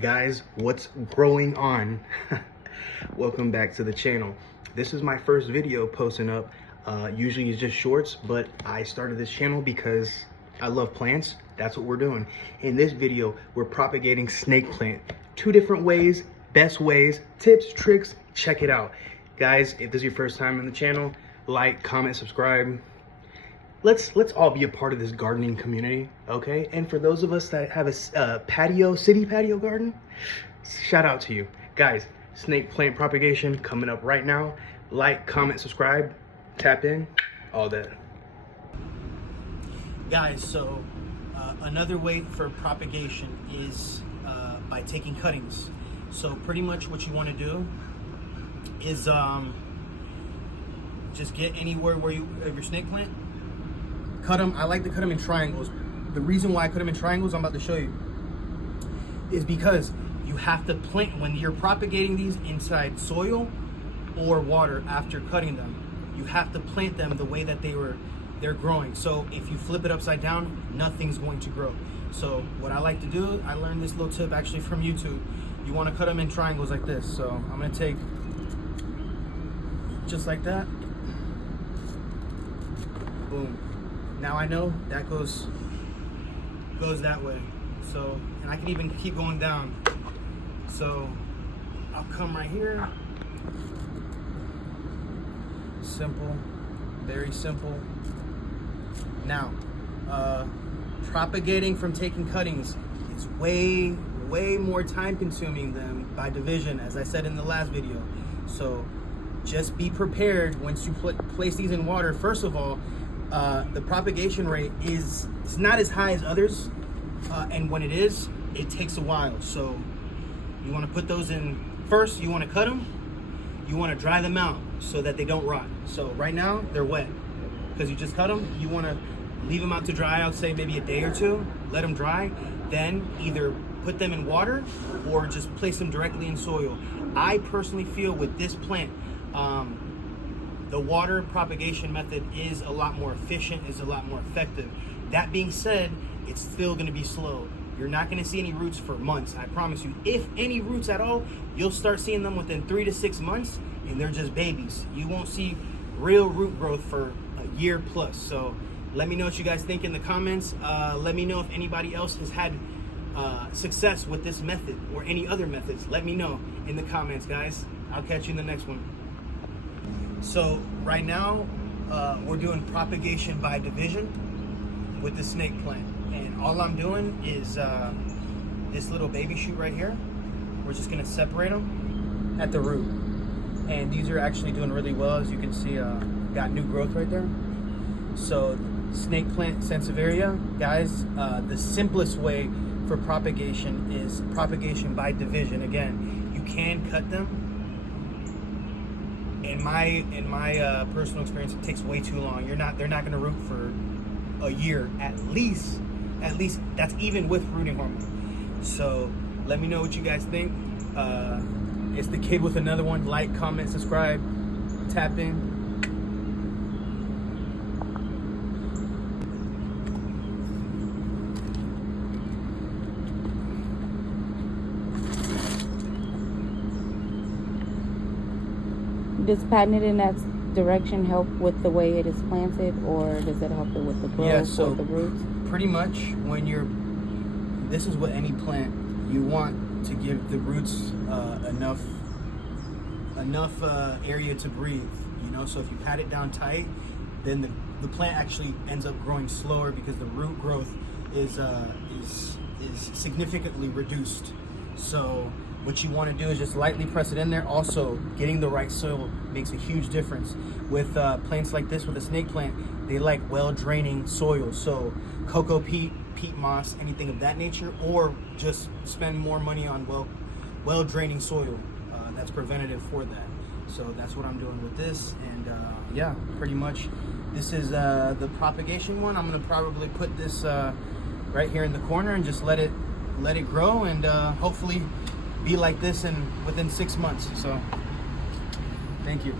Guys, what's growing on? Welcome back to the channel. This is my first video posting up. Usually it's just shorts, but I started this channel because I love plants. That's what we're doing. In this video, we're propagating snake plant. 2 different ways, best ways, tips, tricks, check it out. Guys, if this is your first time on the channel, like, comment, subscribe. Let's all be a part of this gardening community, okay? And for those of us that have a city patio garden, shout out to you. Guys, snake plant propagation coming up right now. Like, comment, subscribe, tap in, all that. Guys, so another way for propagation is by taking cuttings. So pretty much what you want to do is just get anywhere where you have your snake plant. Cut them. I like to cut them in triangles. The reason why I cut them in triangles, I'm about to show you, is because you have to plant, when you're propagating these inside soil or water after cutting them, you have to plant them the way that they're growing. So if you flip it upside down, nothing's going to grow. So what I like to do, I learned this little tip actually from YouTube. You want to cut them in triangles like this. So I'm going to take just like that. Boom. Now I know that goes that way. So, and I can even keep going down. So I'll come right here. Simple, very simple. Now, propagating from taking cuttings is way more time consuming than by division, as I said in the last video. So just be prepared once you place these in water. First of all, the propagation rate is not as high as others, and when it is, it takes a while. So you want to put those in first. You want to cut them, you want to dry them out so that they don't rot. So right now they're wet because you just cut them. You want to leave them out to dry, I would say maybe a day or 2, let them dry, then either put them in water or just place them directly in soil. I personally feel with this plant, the water propagation method is a lot more efficient, is a lot more effective. That being said, it's still going to be slow. You're not going to see any roots for months, I promise you. If any roots at all, you'll start seeing them within 3 to 6 months, and they're just babies. You won't see real root growth for a year plus. So let me know what you guys think in the comments. Let me know if anybody else has had success with this method or any other methods. Let me know in the comments, guys. I'll catch you in the next one. So right now, we're doing propagation by division with the snake plant. And all I'm doing is this little baby shoot right here. We're just gonna separate them at the root. And these are actually doing really well. As you can see, got new growth right there. So snake plant sansevieria, guys, the simplest way for propagation is propagation by division. Again, you can cut them. In my personal experience, it takes way too long. They're not gonna root for a year at least. That's even with rooting hormone. So let me know what you guys think. It's the kid with another one. Like, comment, subscribe, tap in. Does patting it in that direction help with the way it is planted, or does it help it with the growth or the roots? Pretty much this is what any plant, you want to give the roots enough area to breathe, you know. So if you pat it down tight, then the plant actually ends up growing slower because the root growth is significantly reduced. So what you want to do is just lightly press it in there. Also, getting the right soil makes a huge difference. With plants like this, with a snake plant, they like well-draining soil. So cocoa peat, peat moss, anything of that nature, or just spend more money on well-draining soil. That's preventative for that. So that's what I'm doing with this. And yeah, pretty much this is the propagation one. I'm gonna probably put this right here in the corner and just let it grow, and hopefully be like this within 6 months. So thank you.